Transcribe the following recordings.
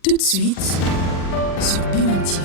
Tout de suite sur BION TV.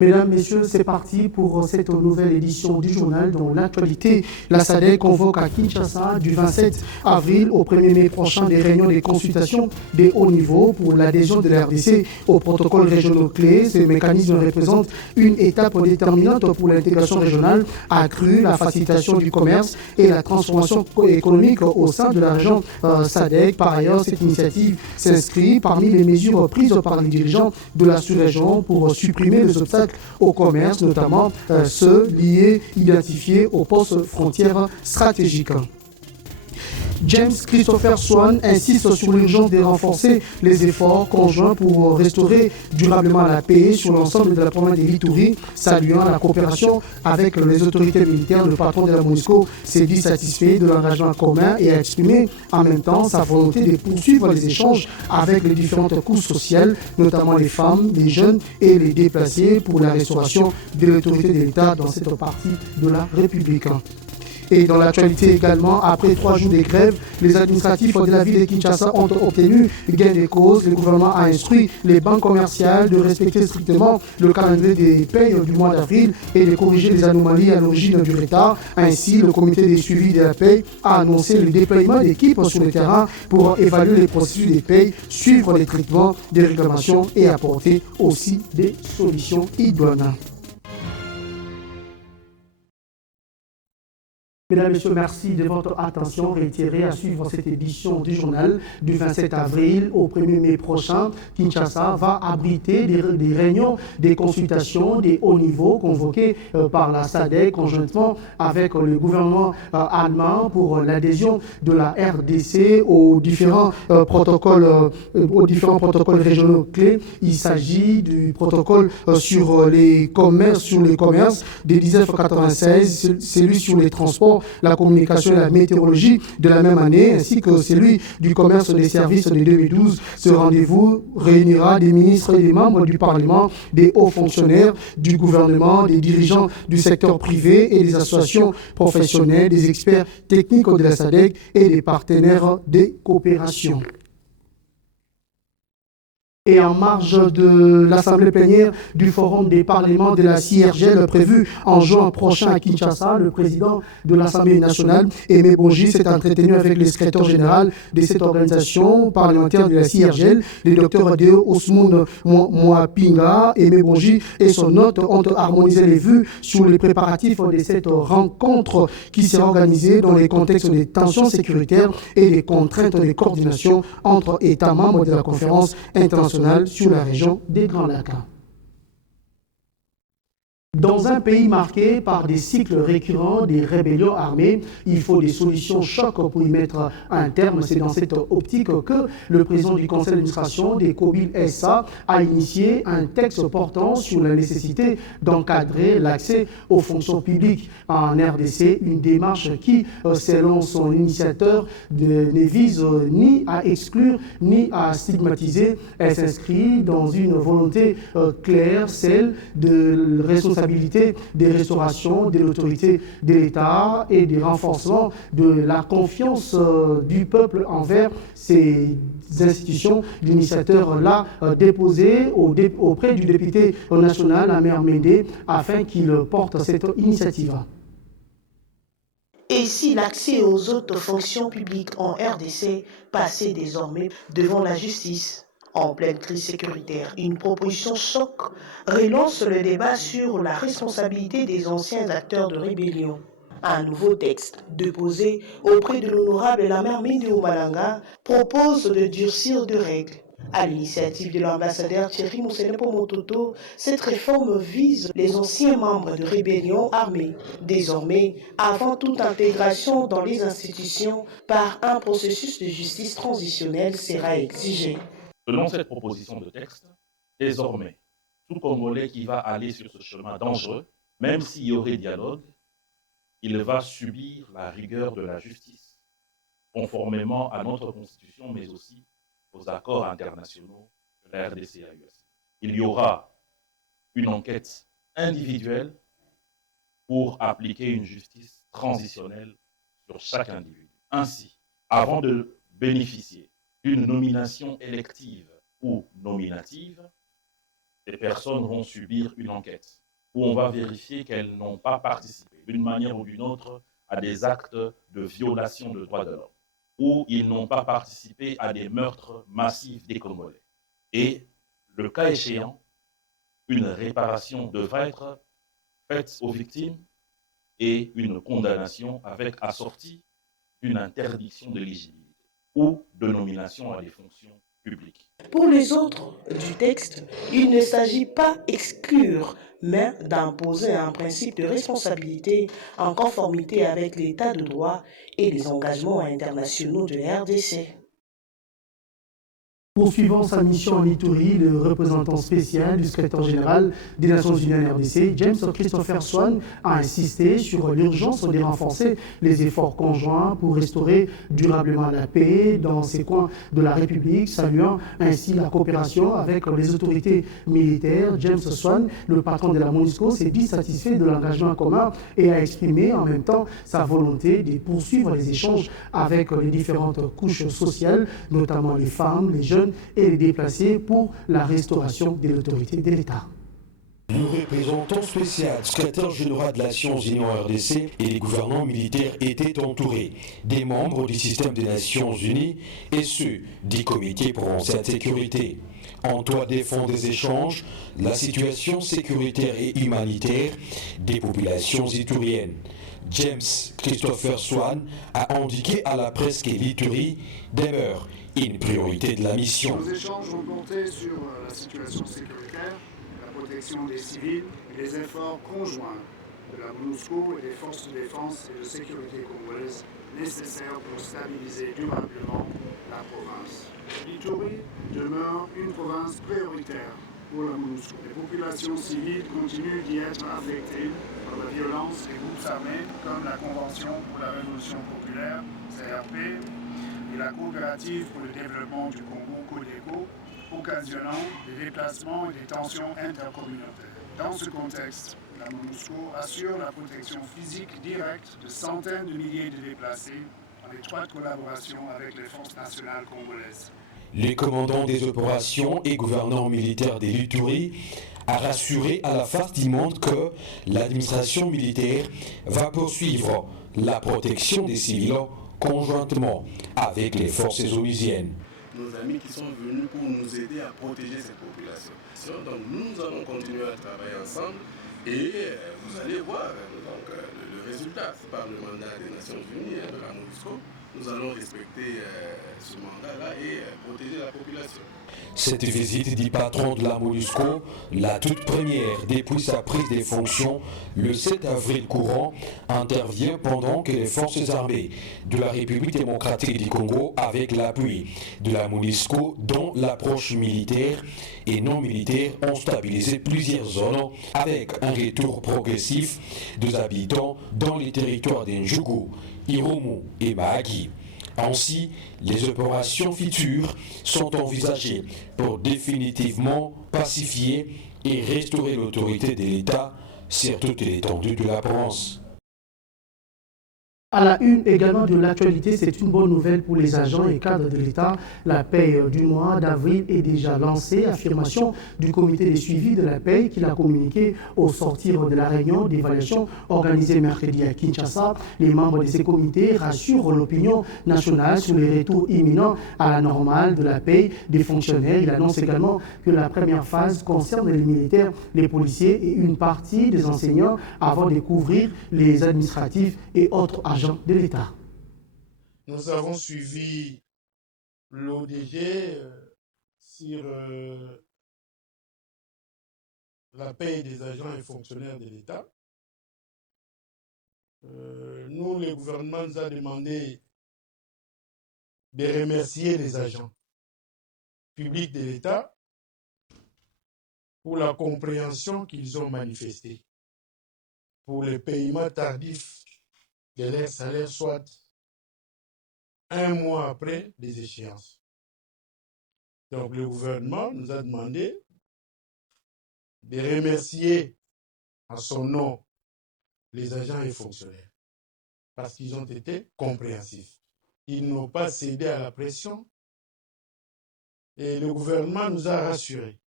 Mesdames, Messieurs, c'est parti pour cette nouvelle édition du journal dont l'actualité. La SADC convoque à Kinshasa du 27 avril au 1er mai prochain des réunions des consultations des hauts niveaux pour l'adhésion de la RDC au protocole régional clé. Ce mécanisme représente une étape déterminante pour l'intégration régionale accrue, la facilitation du commerce et la transformation économique au sein de la région SADC. Par ailleurs, cette initiative s'inscrit parmi les mesures prises par les dirigeants de la sous-région pour supprimer les obstacles au commerce, notamment ceux identifiés aux postes frontières stratégiques. James Christopher Swan insiste sur l'urgence de renforcer les efforts conjoints pour restaurer durablement la paix sur l'ensemble de la province de l'Ituri, saluant la coopération avec les autorités militaires. Le patron de la MONUSCO s'est dit satisfait de l'engagement commun et a exprimé en même temps sa volonté de poursuivre les échanges avec les différentes couches sociales, notamment les femmes, les jeunes et les déplacés, pour la restauration de l'autorité de l'État dans cette partie de la République. Et dans l'actualité également, après 3 jours de grève, les administratifs de la ville de Kinshasa ont obtenu gain de cause. Le gouvernement a instruit les banques commerciales de respecter strictement le calendrier des payes du mois d'avril et de corriger les anomalies à l'origine du retard. Ainsi, le comité de suivi de la paye a annoncé le déploiement d'équipes sur le terrain pour évaluer les processus des payes, suivre les traitements des réclamations et apporter aussi des solutions idoines. Mesdames et Messieurs, merci de votre attention réitérée à suivre cette édition du journal du 27 avril au 1er mai prochain. Kinshasa va abriter des réunions, des consultations, des hauts niveaux convoqués par la SADC conjointement avec le gouvernement allemand pour l'adhésion de la RDC aux différents protocoles régionaux clés. Il s'agit du protocole sur les commerces de 1996, celui sur les transports, la communication et la météorologie de la même année, ainsi que celui du commerce des services de 2012. Ce rendez-vous réunira des ministres et des membres du Parlement, des hauts fonctionnaires du gouvernement, des dirigeants du secteur privé et des associations professionnelles, des experts techniques de la SADC et des partenaires des coopérations. Et en marge de l'Assemblée plénière du Forum des parlements de la CIRGL prévu en juin prochain à Kinshasa, le président de l'Assemblée nationale, Aimé Bonji, s'est entretenu avec le secrétaire général de cette organisation parlementaire de la CIRGL, le docteur Deo Ousmane Mwapinga. Aimé Bonji et son hôte ont harmonisé les vues sur les préparatifs de cette rencontre qui sera organisée dans les contextes des tensions sécuritaires et des contraintes de coordination entre États membres de la conférence internationale sur la région des Grands Lacs. Dans un pays marqué par des cycles récurrents, des rébellions armées, il faut des solutions choc pour y mettre un terme. C'est dans cette optique que le président du conseil d'administration des Kobil SA a initié un texte portant sur la nécessité d'encadrer l'accès aux fonctions publiques en RDC, une démarche qui, selon son initiateur, ne vise ni à exclure ni à stigmatiser. Elle s'inscrit dans une volonté claire, celle de responsabilité des restaurations de l'autorité de l'État et du renforcement de la confiance du peuple envers ces institutions. L'initiateur l'a déposé auprès du député national Amer Médé afin qu'il porte cette initiative. Et si l'accès aux autres fonctions publiques en RDC passait désormais devant la justice? En pleine crise sécuritaire, une proposition choc relance le débat sur la responsabilité des anciens acteurs de rébellion. Un nouveau texte déposé auprès de l'honorable Lamer Mindou Malanga propose de durcir de règles. À l'initiative de l'ambassadeur Thierry Moussenepo Mototo, cette réforme vise les anciens membres de rébellions armées, désormais avant toute intégration dans les institutions par un processus de justice transitionnelle sera exigé. Selon cette proposition de texte, désormais, Tout Congolais qui va aller sur ce chemin dangereux, même s'il y aurait dialogue, il va subir la rigueur de la justice, conformément à notre Constitution, mais aussi aux accords internationaux de la RDC et l'UEC. Il y aura une enquête individuelle pour appliquer une justice transitionnelle sur chaque individu. Ainsi, avant de bénéficier d'une nomination élective ou nominative, les personnes vont subir une enquête où on va vérifier qu'elles n'ont pas participé d'une manière ou d'une autre à des actes de violation de droits de l'homme, où ils n'ont pas participé à des meurtres massifs des Congolais. Et le cas échéant, une réparation devra être faite aux victimes et une condamnation avec assortie d'une interdiction d'éligibilité ou de nomination à des fonctions publiques. Pour les autres du texte, il ne s'agit pas d'exclure, mais d'imposer un principe de responsabilité en conformité avec l'état de droit et les engagements internationaux de la RDC. Poursuivant sa mission en Ituri, le représentant spécial du secrétaire général des Nations Unies en RDC, James Christopher Swan, a insisté sur l'urgence de renforcer les efforts conjoints pour restaurer durablement la paix dans ces coins de la République, saluant ainsi la coopération avec les autorités militaires. James Swan, le patron de la MONUSCO, s'est dit satisfait de l'engagement commun et a exprimé en même temps sa volonté de poursuivre les échanges avec les différentes couches sociales, notamment les femmes, les jeunes et les déplacés pour la restauration de l'autorité de l'État. Le représentant spécial, secrétaire général de Nations Unies en RDC et les gouvernants militaires étaient entourés des membres du système des Nations Unies et ceux du comité pour cette sécurité. En toit des fonds des échanges, la situation sécuritaire et humanitaire des populations ituriennes. James Christopher Swan a indiqué à la presse que l'Ituri demeure une priorité de la mission. Nos échanges ont porté sur la situation sécuritaire, la protection des civils et les efforts conjoints de la MONUSCO et des forces de défense et de sécurité congolaises nécessaires pour stabiliser durablement la province. L'Ituri demeure une province prioritaire pour la MONUSCO. Les populations civiles continuent d'y être affectées par la violence des groupes armés comme la Convention pour la Révolution populaire, CRP, et la coopérative pour le développement du Congo, CODECO, occasionnant des déplacements et des tensions intercommunautaires. Dans ce contexte, la MONUSCO assure la protection physique directe de centaines de milliers de déplacés en étroite collaboration avec les forces nationales congolaises. Le commandant des opérations et gouverneur militaire de l'Ituri a rassuré à la face du monde que l'administration militaire va poursuivre la protection des civils conjointement avec les forces onusiennes. Nos amis qui sont venus pour nous aider à protéger cette population. Donc nous allons continuer à travailler ensemble et vous allez voir donc, le résultat par le mandat des Nations Unies, de la MONUSCO. Nous allons respecter ce mandat-là et protéger la population. Cette visite du patron de la MONUSCO, la toute première depuis sa prise des fonctions le 7 avril courant, intervient pendant que les forces armées de la République démocratique du Congo, avec l'appui de la MONUSCO, dont l'approche militaire et non militaire, ont stabilisé plusieurs zones avec un retour progressif des habitants dans les territoires d'Njougou, Irumu et Mahagi. Ainsi, les opérations futures sont envisagées pour définitivement pacifier et restaurer l'autorité de l'État sur toute l'étendue de la province. À la une également de l'actualité, c'est une bonne nouvelle pour les agents et cadres de l'État. La paie du mois d'avril est déjà lancée. Affirmation du comité de suivi de la paie qu'il a communiqué au sortir de la réunion d'évaluation organisée mercredi à Kinshasa. Les membres de ces comités rassurent l'opinion nationale sur les retours imminents à la normale de la paie des fonctionnaires. Il annonce également que la première phase concerne les militaires, les policiers et une partie des enseignants avant de couvrir les administratifs et autres agents de l'État. Nous avons suivi l'ODG sur la paie des agents et fonctionnaires de l'État. Nous, le gouvernement nous a demandé de remercier les agents publics de l'État pour la compréhension qu'ils ont manifestée pour le paiement tardif de leur salaire, soit un mois après les échéances. Donc le gouvernement nous a demandé de remercier en son nom les agents et fonctionnaires parce qu'ils ont été compréhensifs. Ils n'ont pas cédé à la pression et le gouvernement nous a rassurés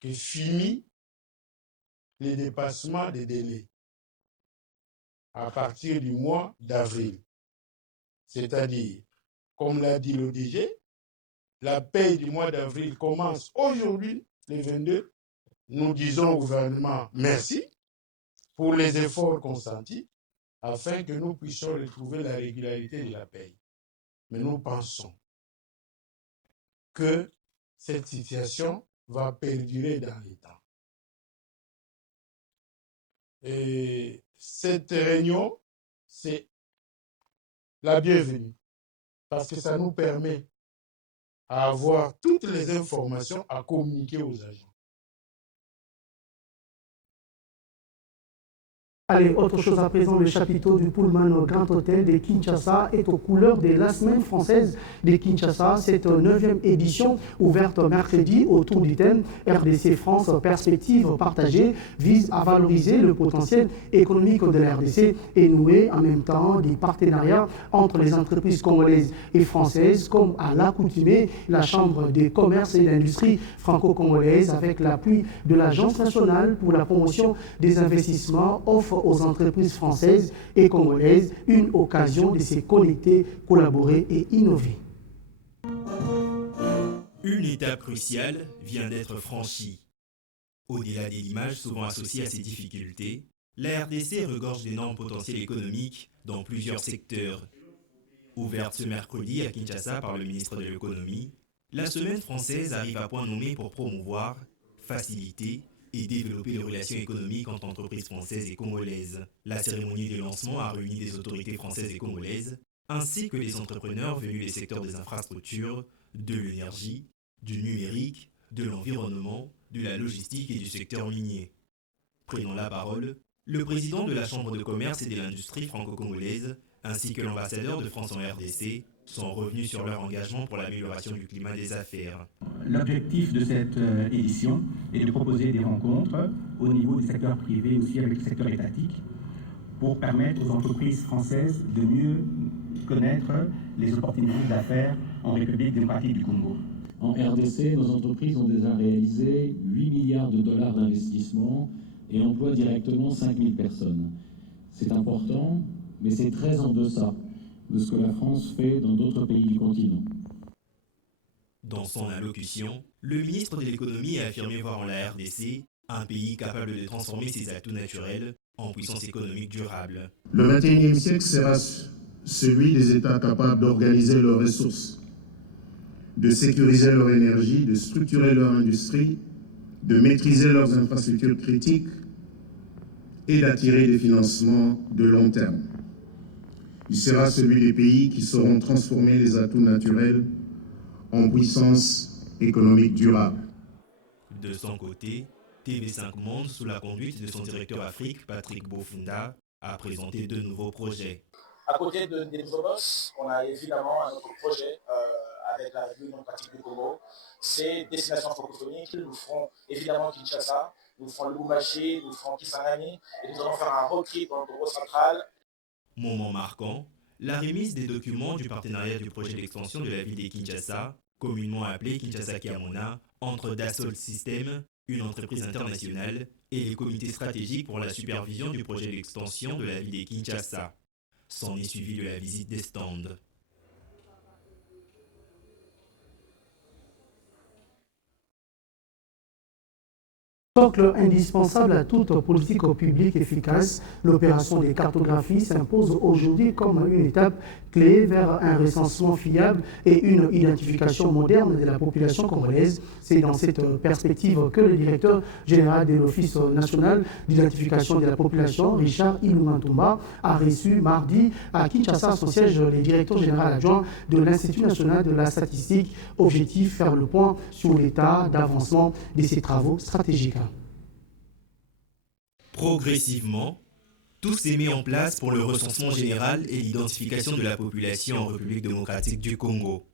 que fini les dépassements des délais à partir du mois d'avril. C'est-à-dire, comme l'a dit l'ODG, la paye du mois d'avril commence aujourd'hui, le 22. Nous disons au gouvernement merci pour les efforts consentis afin que nous puissions retrouver la régularité de la paye. Mais nous pensons que cette situation va perdurer dans les temps. Et cette réunion, c'est la bienvenue parce que ça nous permet d'avoir toutes les informations à communiquer aux agents. Allez, autre chose à présent, le chapiteau du Pullman Grand Hôtel de Kinshasa est aux couleurs de la semaine française de Kinshasa. Cette 9e édition, ouverte mercredi autour du thème RDC France, perspective partagée, vise à valoriser le potentiel économique de la RDC et nouer en même temps des partenariats entre les entreprises congolaises et françaises, comme à l'accoutumée la Chambre des commerces et d'industrie franco-congolaise, avec l'appui de l'Agence nationale pour la promotion des investissements, offre aux entreprises françaises et congolaises une occasion de se connecter, collaborer et innover. Une étape cruciale vient d'être franchie. Au-delà des images souvent associées à ces difficultés, la RDC regorge d'énormes potentiels économiques dans plusieurs secteurs. Ouverte ce mercredi à Kinshasa par le ministre de l'économie, la semaine française arrive à point nommé pour promouvoir, faciliter et développer les relations économiques entre entreprises françaises et congolaises. La cérémonie de lancement a réuni des autorités françaises et congolaises, ainsi que les entrepreneurs venus des secteurs des infrastructures, de l'énergie, du numérique, de l'environnement, de la logistique et du secteur minier. Prenant la parole, le président de la Chambre de commerce et de l'industrie franco-congolaise, ainsi que l'ambassadeur de France en RDC, sont revenus sur leur engagement pour l'amélioration du climat des affaires. L'objectif de cette édition est de proposer des rencontres au niveau du secteur privé, aussi avec le secteur étatique, pour permettre aux entreprises françaises de mieux connaître les opportunités d'affaires en République démocratique du Congo. En RDC, nos entreprises ont déjà réalisé 8 milliards de dollars d'investissement et emploient directement 5000 personnes. C'est important, mais c'est très en deçà de ce que la France fait dans d'autres pays du continent. Dans son allocution, le ministre de l'économie a affirmé voir en la RDC un pays capable de transformer ses atouts naturels en puissance économique durable. Le 21e siècle sera celui des États capables d'organiser leurs ressources, de sécuriser leur énergie, de structurer leur industrie, de maîtriser leurs infrastructures critiques et d'attirer des financements de long terme. Il sera celui des pays qui sauront transformer les atouts naturels en puissance économique durable. De son côté, TV5 Monde, sous la conduite de son directeur Afrique, Patrick Bofunda, a présenté de nouveaux projets. À côté des Promos, on a évidemment un autre projet avec la République démocratique du Congo. C'est Destination francophonique. Nous ferons évidemment Kinshasa, nous ferons Lubumbashi, nous ferons Kisangani et nous allons faire un road trip dans le Congo central. Moment marquant, la remise des documents du partenariat du projet d'extension de la ville de Kinshasa, communément appelé Kinshasa Kiamona, entre Dassault Systèmes, une entreprise internationale, et les comités stratégiques pour la supervision du projet d'extension de la ville de Kinshasa. S'en est suivi de la visite des stands. Socle indispensable à toute politique publique efficace, l'opération des cartographies s'impose aujourd'hui comme une étape clé vers un recensement fiable et une identification moderne de la population congolaise. C'est dans cette perspective que le directeur général de l'Office national d'identification de la population, Richard Ilungantumba, a reçu mardi à Kinshasa, à son siège, le directeur général adjoint de l'Institut national de la statistique. Objectif, faire le point sur l'état d'avancement de ces travaux stratégiques. Progressivement, tout s'est mis en place pour le recensement général et l'identification de la population en République démocratique du Congo.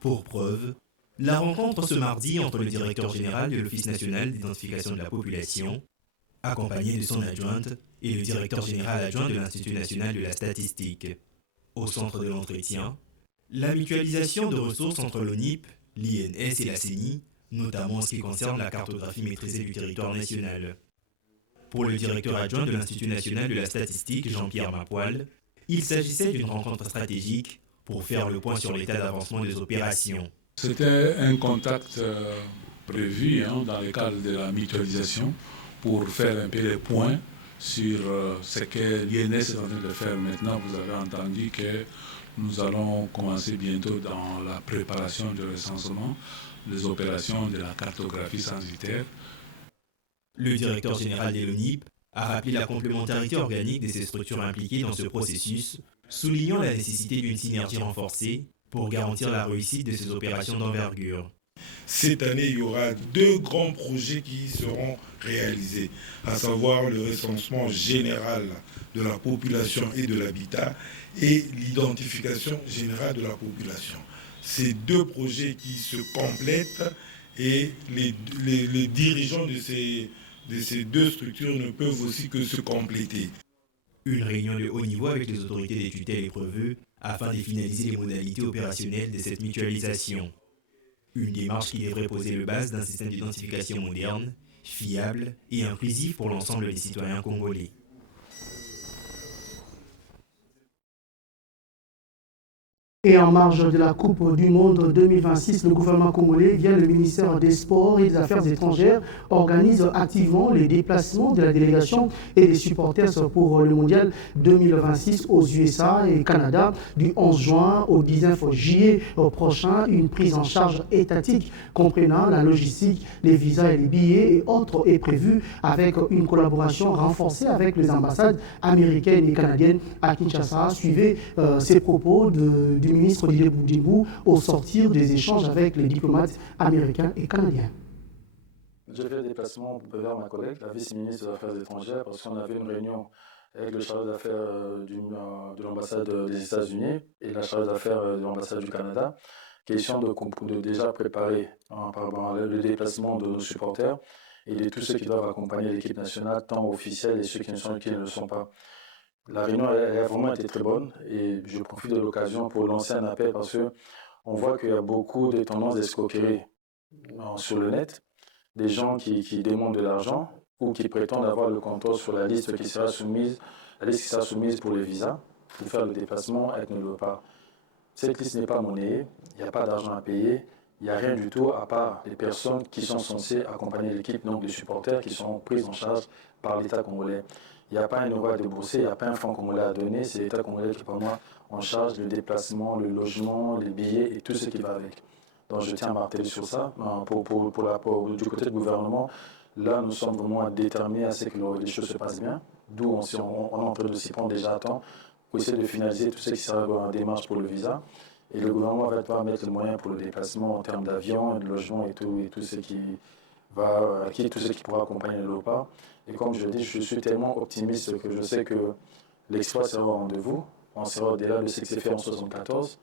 Pour preuve, la rencontre ce mardi entre le directeur général de l'Office national d'identification de la population, accompagné de son adjointe, et le directeur général adjoint de l'Institut national de la statistique. Au centre de l'entretien, la mutualisation de ressources entre l'ONIP, l'INS et la CENI, notamment en ce qui concerne la cartographie maîtrisée du territoire national. Pour le directeur adjoint de l'Institut national de la statistique, Jean-Pierre Mapoil, il s'agissait d'une rencontre stratégique pour faire le point sur l'état d'avancement des opérations. C'était un contact prévu dans le cadre de la mutualisation pour faire un peu les points sur ce que l'INS est en train de faire maintenant. Vous avez entendu que nous allons commencer bientôt dans la préparation du recensement, les opérations de la cartographie censitaire. Le directeur général de l'ONIP a rappelé la complémentarité organique de ces structures impliquées dans ce processus, soulignant la nécessité d'une synergie renforcée pour garantir la réussite de ces opérations d'envergure. Cette année, il y aura 2 grands projets qui seront réalisés, à savoir le recensement général de la population et de l'habitat et l'identification générale de la population. Ces 2 projets qui se complètent et les dirigeants de ces 2 structures ne peuvent aussi que se compléter. Une réunion de haut niveau avec les autorités des tutelles est prévue afin de finaliser les modalités opérationnelles de cette mutualisation. Une démarche qui devrait poser le base d'un système d'identification moderne, fiable et inclusif pour l'ensemble des citoyens congolais. Et en marge de la Coupe du Monde 2026, le gouvernement congolais, via le ministère des Sports et des Affaires étrangères, organise activement les déplacements de la délégation et des supporters pour le Mondial 2026 aux USA et Canada du 11 juin au 19 juillet prochain. Une prise en charge étatique comprenant la logistique, les visas et les billets et autres est prévue avec une collaboration renforcée avec les ambassades américaines et canadiennes à Kinshasa. Suivez ces propos du ministre Didier Boudibou au sortir des échanges avec les diplomates américains et canadiens. J'ai fait le déplacement vers ma collègue, la vice-ministre des Affaires étrangères, parce qu'on avait une réunion avec le chargé d'affaires de l'ambassade des États-Unis et la chargée d'affaires de l'ambassade du Canada. Question de déjà préparer le déplacement de nos supporters et de tous ceux qui doivent accompagner l'équipe nationale, tant officielle et ceux qui ne le sont pas. La réunion elle a vraiment été très bonne et je profite de l'occasion pour lancer un appel parce qu'on voit qu'il y a beaucoup de tendances d'escroquerie sur le net, des gens qui demandent de l'argent ou qui prétendent avoir le contrôle sur la liste qui sera soumise pour les visas, pour faire le déplacement avec ne le pas. Cette liste n'est pas monnayée, il n'y a pas d'argent à payer, il n'y a rien du tout à part les personnes qui sont censées accompagner l'équipe, donc les supporters qui sont prises en charge par l'État congolais. Il n'y a pas un euro à débourser, il n'y a pas un franc congolais à donner, c'est l'État congolais qui prend en charge le déplacement, le logement, les billets et tout ce qui va avec. Donc je tiens à marteler sur ça. Du côté du gouvernement, là nous sommes vraiment déterminés à ce que les choses se passent bien, d'où on est en train de s'y prendre déjà à temps pour essayer de finaliser tout ce qui sera en démarche pour le visa. Et le gouvernement va devoir mettre les moyens pour le déplacement en termes d'avion, de logement et tout ce qui pourra accompagner le repas. Et comme je dis, je suis tellement optimiste que je sais que l'exploit sera au rendez-vous. On sera au-delà de ce qui s'est fait en 1974,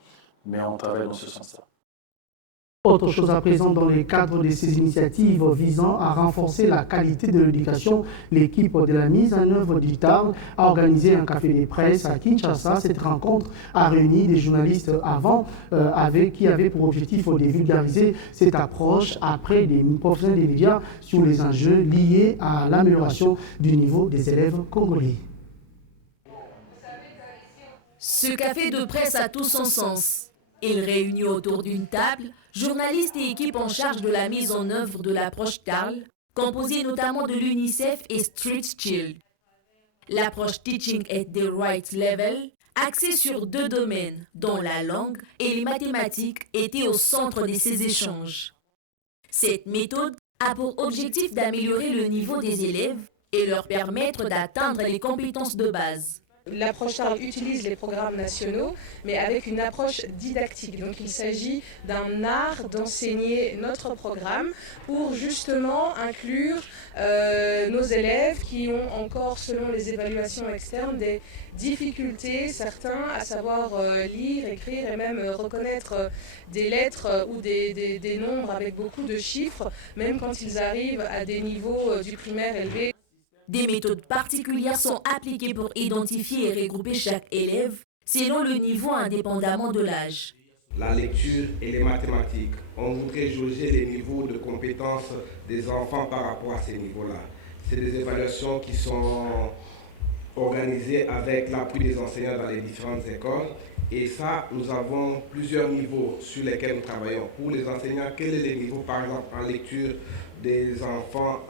mais on travaille dans ce sens-là. Autre chose à présent dans le cadre de ces initiatives visant à renforcer la qualité de l'éducation, l'équipe de la mise en œuvre du TARD a organisé un café des presses à Kinshasa. Cette rencontre a réuni des journalistes qui avaient pour objectif de vulgariser cette approche après des professionnels des médias sur les enjeux liés à l'amélioration du niveau des élèves congolais. Ce café de presse a tout son sens. Il réunit autour d'une table journalistes et équipes en charge de la mise en œuvre de l'approche TARL composé notamment de l'UNICEF et Street Child. L'approche Teaching at the Right Level, axée sur 2 domaines, dont la langue et les mathématiques, était au centre de ces échanges. Cette méthode a pour objectif d'améliorer le niveau des élèves et leur permettre d'atteindre les compétences de base. L'approche TARL utilise les programmes nationaux, mais avec une approche didactique. Donc il s'agit d'un art d'enseigner notre programme pour justement inclure nos élèves qui ont encore, selon les évaluations externes, des difficultés, certains, à savoir lire, écrire et même reconnaître des lettres ou des nombres avec beaucoup de chiffres, même quand ils arrivent à des niveaux du primaire élevés. Des méthodes particulières sont appliquées pour identifier et regrouper chaque élève selon le niveau indépendamment de l'âge. La lecture et les mathématiques. On voudrait jauger les niveaux de compétences des enfants par rapport à ces niveaux-là. C'est des évaluations qui sont organisées avec l'appui des enseignants dans les différentes écoles. Et ça, nous avons plusieurs niveaux sur lesquels nous travaillons. Pour les enseignants, quel est le niveau, par exemple, en lecture des enfants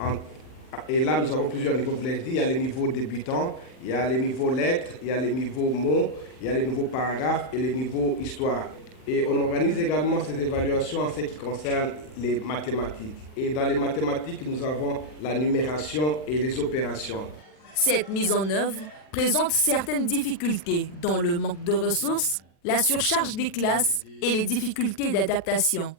et là, nous avons plusieurs niveaux. Vous l'avez dit, il y a les niveaux débutants, il y a les niveaux lettres, il y a les niveaux mots, il y a les niveaux paragraphes et les niveaux histoire. Et on organise également ces évaluations en ce qui concerne les mathématiques. Et dans les mathématiques, nous avons la numération et les opérations. Cette mise en œuvre présente certaines difficultés, dont le manque de ressources, la surcharge des classes et les difficultés d'adaptation.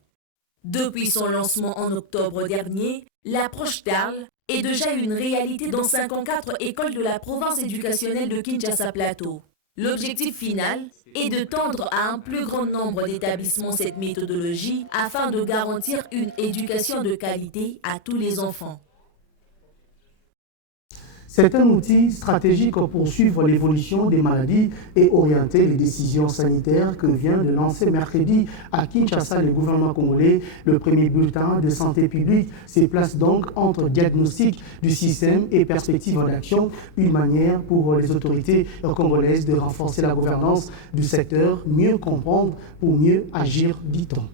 Depuis son lancement en octobre dernier, l'approche TARL est déjà une réalité dans 54 écoles de la province éducationnelle de Kinshasa-Plateau. L'objectif final est de tendre à un plus grand nombre d'établissements cette méthodologie afin de garantir une éducation de qualité à tous les enfants. C'est un outil stratégique pour suivre l'évolution des maladies et orienter les décisions sanitaires que vient de lancer mercredi à Kinshasa le gouvernement congolais. Le premier bulletin de santé publique se place donc entre diagnostic du système et perspective d'action, une manière pour les autorités congolaises de renforcer la gouvernance du secteur, mieux comprendre pour mieux agir, dit-on.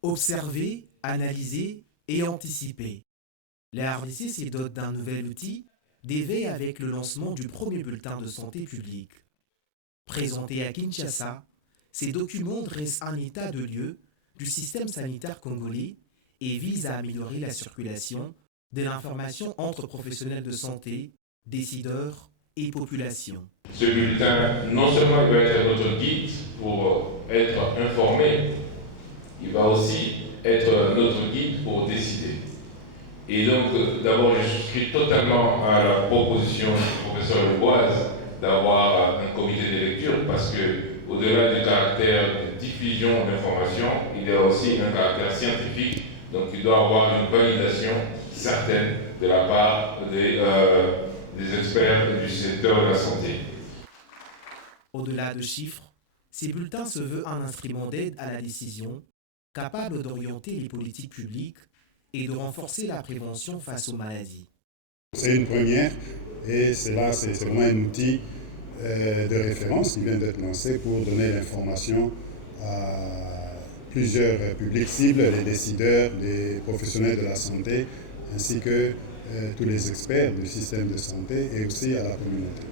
Observer, analyser et anticiper. La RDC se dote d'un nouvel outil d'éveil avec le lancement du premier bulletin de santé publique. Présenté à Kinshasa, ces documents dressent un état de lieu du système sanitaire congolais et visent à améliorer la circulation de l'information entre professionnels de santé, décideurs et population. Ce bulletin, non seulement il va être notre guide pour être informé, il va aussi être notre guide pour décider. Et donc, d'abord, je souscris totalement à la proposition du professeur Leboise d'avoir un comité de lecture parce que, au-delà du caractère de diffusion d'informations, il y a aussi un caractère scientifique, donc il doit avoir une validation certaine de la part des experts du secteur de la santé. Au-delà de chiffres, ces bulletins se veulent un instrument d'aide à la décision, capable d'orienter les politiques publiques et de renforcer la prévention face aux maladies. C'est une première et c'est vraiment un outil de référence qui vient d'être lancé pour donner l'information à plusieurs publics cibles, les décideurs, les professionnels de la santé, ainsi que tous les experts du système de santé et aussi à la communauté.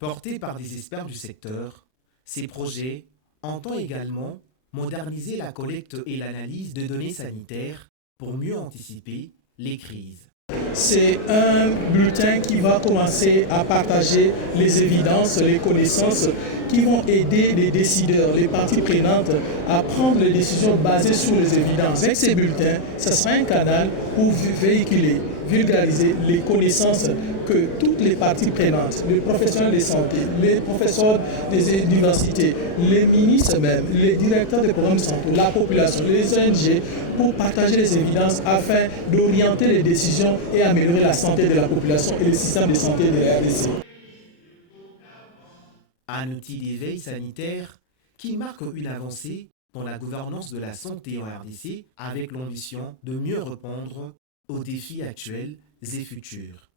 Portés par des experts du secteur, ces projets entendent également moderniser la collecte et l'analyse de données sanitaires pour mieux anticiper les crises. C'est un bulletin qui va commencer à partager les évidences, les connaissances qui vont aider les décideurs, les parties prenantes à prendre les décisions basées sur les évidences. Avec ces bulletins, ce sera un canal pour véhiculer, vulgariser les connaissances que toutes les parties prenantes, les professionnels de santé, les professeurs des universités, les ministres même, les directeurs des programmes de santé, la population, les ONG, pour partager les évidences afin d'orienter les décisions et améliorer la santé de la population et le système de santé de la RDC. Un outil d'éveil sanitaire qui marque une avancée dans la gouvernance de la santé en RDC avec l'ambition de mieux répondre aux défis actuels et futurs.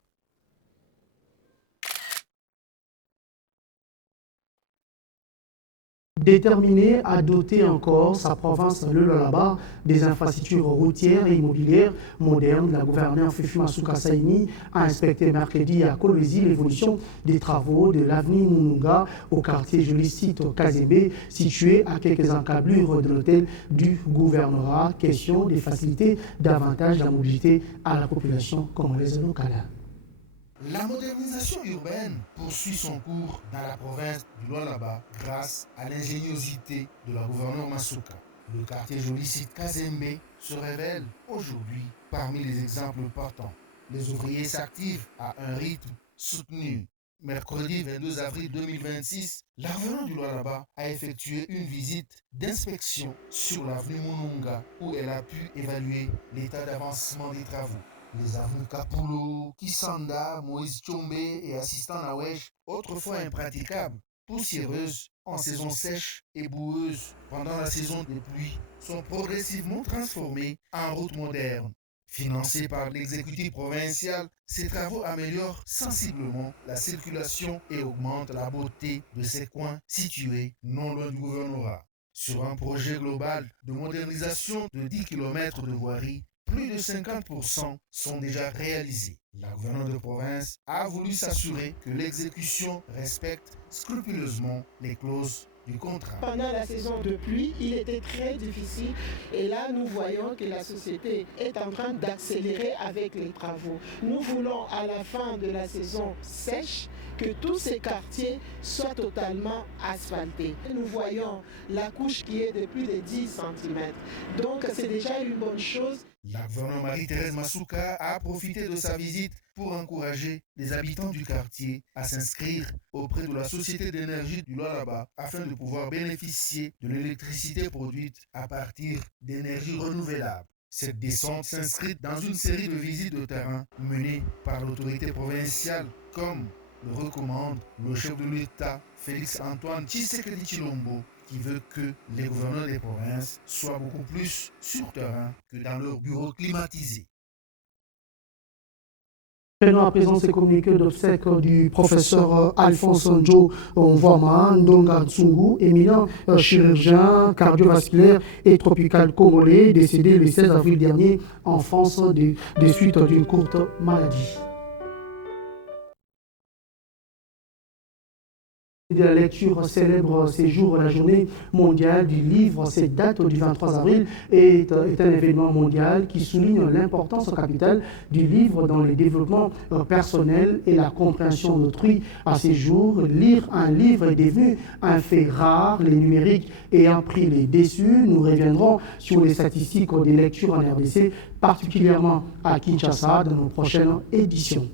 Déterminé à doter encore sa province, le Lualaba, des infrastructures routières et immobilières modernes, la gouverneure Fifi Masuka Saini a inspecté mercredi à Kolwezi l'évolution des travaux de l'avenue Mununga au quartier Jolicite Kazembe, situé à quelques encablures de l'hôtel du gouvernorat. Question de faciliter davantage la mobilité à la population congolaise locale. La modernisation urbaine poursuit son cours dans la province du Lualaba grâce à l'ingéniosité de la gouverneure Masuka. Le quartier Jolicite Kazembe se révèle aujourd'hui parmi les exemples partants. Les ouvriers s'activent à un rythme soutenu. Mercredi 22 avril 2026, la gouverneure du Lualaba a effectué une visite d'inspection sur l'avenue Mununga où elle a pu évaluer l'état d'avancement des travaux. Les avenues Kapulo, Kisanda, Moïse Tchombe et Assistant Nawesh, autrefois impraticables, poussiéreuses en saison sèche et boueuses pendant la saison des pluies, sont progressivement transformées en routes modernes. Financés par l'exécutif provincial, ces travaux améliorent sensiblement la circulation et augmentent la beauté de ces coins situés non loin du gouvernorat. Sur un projet global de modernisation de 10 km de voirie, plus de 50% sont déjà réalisés. La gouverneure de province a voulu s'assurer que l'exécution respecte scrupuleusement les clauses du contrat. Pendant la saison de pluie, il était très difficile et là nous voyons que la société est en train d'accélérer avec les travaux. Nous voulons à la fin de la saison sèche que tous ces quartiers soient totalement asphaltés. Nous voyons la couche qui est de plus de 10 cm. Donc c'est déjà une bonne chose. La gouverneure Marie-Thérèse Masuka a profité de sa visite pour encourager les habitants du quartier à s'inscrire auprès de la Société d'énergie du Lualaba afin de pouvoir bénéficier de l'électricité produite à partir d'énergies renouvelables. Cette descente s'inscrit dans une série de visites de terrain menées par l'autorité provinciale comme le recommande le chef de l'État Félix-Antoine Tshisekedi Tshilombo, qui veut que les gouverneurs des provinces soient beaucoup plus sur terrain que dans leurs bureaux climatisés. Prenons à présent ces communiqués d'obsèques du professeur Alphonse Njo Mvoma Ndonga Tsungu, éminent chirurgien cardiovasculaire et tropical congolais, décédé le 16 avril dernier en France des suites d'une courte maladie. De la lecture célèbre ces jours la journée mondiale du livre. Cette date du 23 avril est un événement mondial qui souligne l'importance capitale du livre dans le développement personnel et la compréhension d'autrui. À ces jours, lire un livre est devenu un fait rare, les numériques ayant pris les dessus. Nous reviendrons sur les statistiques des lectures en RDC, particulièrement à Kinshasa, dans nos prochaines éditions.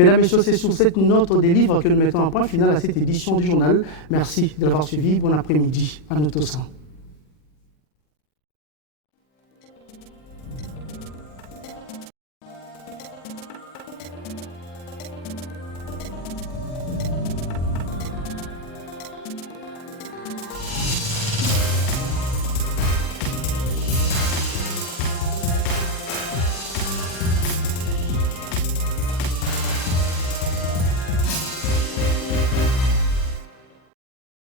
Mesdames et messieurs, c'est sur cette note des livres que nous mettons un point final à cette édition du journal. Merci de l'avoir suivi. Bon après-midi à nous tous.